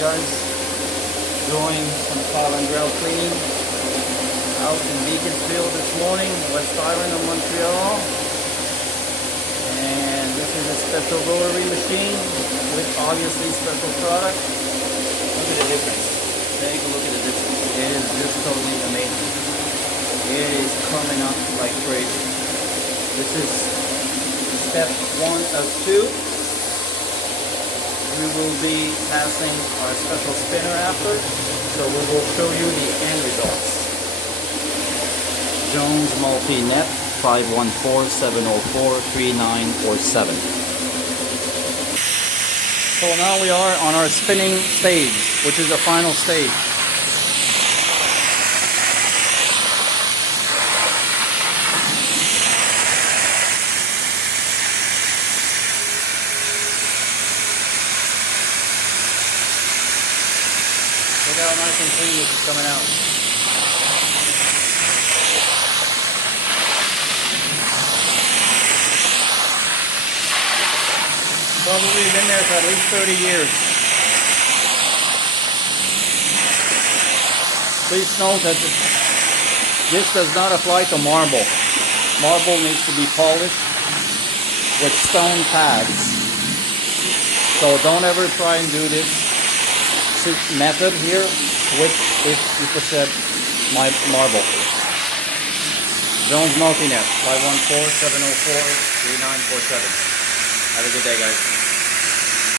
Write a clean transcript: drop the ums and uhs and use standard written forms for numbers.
guys. Doing some car and grill cleaning out in Beaconsfield this morning, West Island of Montreal. And this is a special rotary machine with obviously special product. Look at the difference. Take a look at the difference. It is just totally amazing. It is coming up like crazy. This is step 1 of 2. We will be passing our special spinner after, so we will show you the end results. Jones multi-net 514-704-3947. So now we are on our spinning stage, which is the final stage. Look how nice and clean this is coming out. Probably been there for at least 30 years. Please note that this does not apply to marble. Marble needs to be polished with stone pads. So don't ever try and do this method here with if you possess my marble. Jones multi-net 514-704-3947. Have a good day, guys.